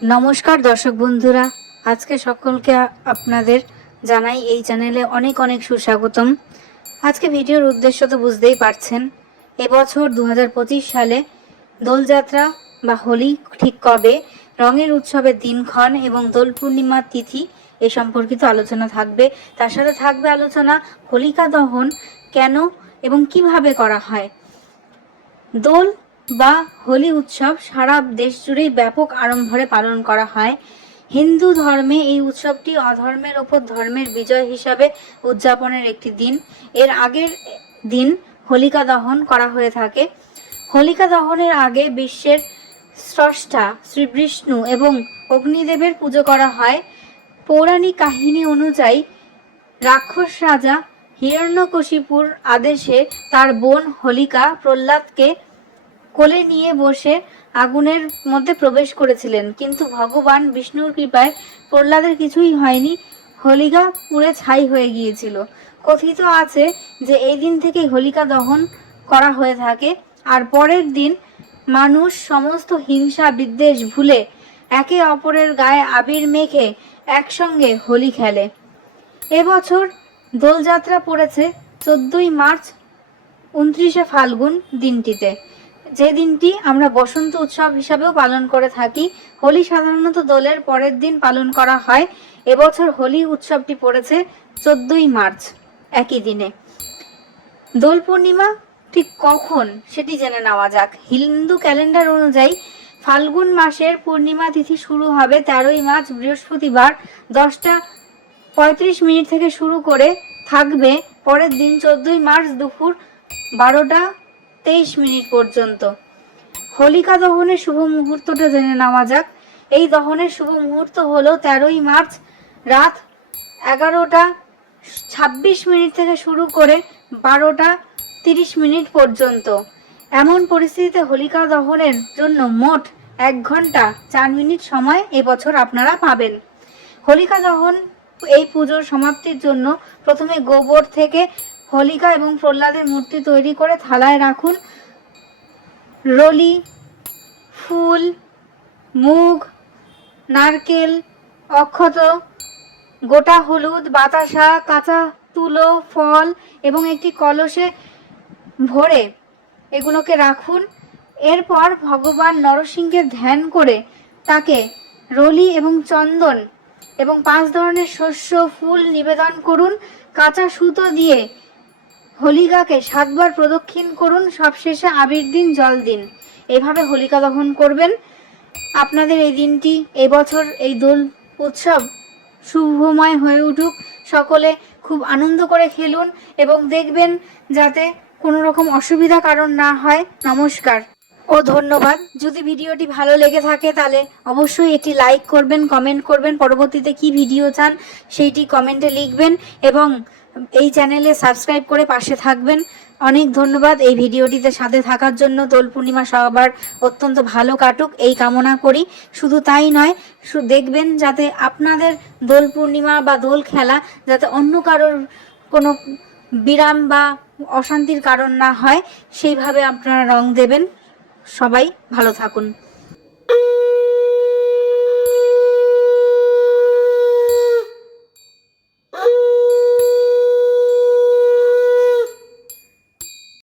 নমস্কার দর্শক বন্ধুরা, আজকে সকলকে আপনাদের জানাই এই চ্যানেলে অনেক অনেক সুস্বাগতম। আজকে ভিডিওর উদ্দেশ্য তো বুঝতেই পারছেন, এবছর দু হাজার পঁচিশ সালে দোলযাত্রা বা হোলি ঠিক কবে, রঙের উৎসবের দিনক্ষণ এবং দোল পূর্ণিমার তিথি এ সম্পর্কিত আলোচনা থাকবে। তার সাথে থাকবে আলোচনা হোলিকা দহন কেন এবং কীভাবে করা হয়। দোল বা হোলি উৎসব সারা দেশ জুড়েই ব্যাপক আড়ম্বরে পালন করা হয়। হিন্দু ধর্মে এই উৎসবটি অধর্মের ওপর ধর্মের বিজয় হিসাবে উদযাপনের একটি দিন। এর আগের দিন হোলিকা দহন করা হয়ে থাকে। হোলিকা দহনের আগে বিশ্বের স্রষ্টা শ্রী বিষ্ণু এবং অগ্নিদেবের পুজো করা হয়। পৌরাণিক কাহিনী অনুযায়ী রাক্ষস রাজা হিরণ্যকশিপুর আদেশে তার বোন হোলিকা প্রহ্লাদকে কোলে নিয়ে বসে আগুনের মধ্যে প্রবেশ করেছিলেন। কিন্তু ভগবান বিষ্ণুর কৃপায় প্রহ্লাদের কিছুই হয়নি। হোলিকা পুড়ে ছাই হয়ে গিয়েছিল। কথিত আছে যে এই দিন থেকে হোলিকা দহন করা হয়ে থাকে আর পরের দিন মানুষ সমস্ত হিংসা বিদ্বেষ ভুলে একে অপরের গায়ে আবির মেখে একসঙ্গে হোলি খেলে। এবছর দোলযাত্রা পড়েছে চোদ্দই মার্চ, উনত্রিশে ফাল্গুন দিনটিতে। যে দিনটি আমরা বসন্ত উৎসব হিসাবেও পালন করে থাকি, হোলি সাধারণত দোলের পরের দিন পালন করা হয়। এবছর হোলি উৎসবটি পড়েছে চোদ্দই মার্চ, একই দিনে। দোল পূর্ণিমা ঠিক কখন সেটি জেনে নেওয়া যাক। হিন্দু ক্যালেন্ডার অনুযায়ী ফাল্গুন মাসের পূর্ণিমা তিথি শুরু হবে তেরোই মার্চ, বৃহস্পতিবার দশটা পঁয়ত্রিশ মিনিট থেকে শুরু করে থাকবে। পরের দিন চোদ্দই মার্চ দুপুর বারোটা তেইশ মিনিট পর্যন্ত। হোলিকা দহনের শুভ মুহূর্তটা জেনে নেওয়া যাক। এই দহনের শুভ মুহূর্ত হলো তেরোই মার্চ রাত এগারোটা ছাব্বিশ মিনিট থেকে শুরু করে বারোটা তিরিশ মিনিট পর্যন্ত। এমন পরিস্থিতিতে হোলিকা দহনের জন্য মোট এক ঘণ্টা চার মিনিট সময় এবছর আপনারা পাবেন। হোলিকা দহন এই পুজোর সমাপ্তির জন্য প্রথমে গোবর থেকে হোলিকা এবং প্রহ্লাদের মূর্তি তৈরি করে থালায় রাখুন। রলি, ফুল, মুগ, নারকেল, অক্ষত, গোটা হলুদ, বাতাসা, কাঁচা তুলো, ফল এবং একটি কলসে ভরে এগুলোকে রাখুন। এরপর ভগবান নরসিংহের ধ্যান করে তাকে রলি এবং চন্দন এবং পাঁচ ধরনের শস্য, ফুল নিবেদন করুন। কাঁচা সুতো দিয়ে হোলিকাকে সাতবার প্রদক্ষিণ করুন, সবশেষে আবির দিন, জল দিন। এভাবে হোলিকা দহন করবেন। আপনাদের এই দিনটি এবছর এই দোল উৎসব শুভময় হয়ে উঠুক। সকলে খুব আনন্দ করে খেলুন এবং দেখবেন যাতে কোনো রকম অসুবিধা কারণ না হয়। নমস্কার। ও ধন্যবাদ। যদি ভিডিওটি ভালো লেগে থাকে, তাহলে অবশ্যই এটি লাইক করবেন, কমেন্ট করবেন। পরবর্তীতে কি ভিডিও চান, সেইটি কমেন্টে লিখবেন এবং এই চ্যানেলে সাবস্ক্রাইব করে পাশে থাকবেন। অনেক ধন্যবাদ এই ভিডিওটিতে সাথে থাকার জন্য। দোল পূর্ণিমা সবার অত্যন্ত ভালো কাটুক, এই কামনা করি। শুধু তাই নয় দেখবেন যাতে আপনাদের দোল পূর্ণিমা বা দোল খেলা যাতে অন্য কারোর কোনো বিরাম বা অশান্তির কারণ না হয়, সেইভাবে আপনারা রং দেবেন। সবাই ভালো থাকুন।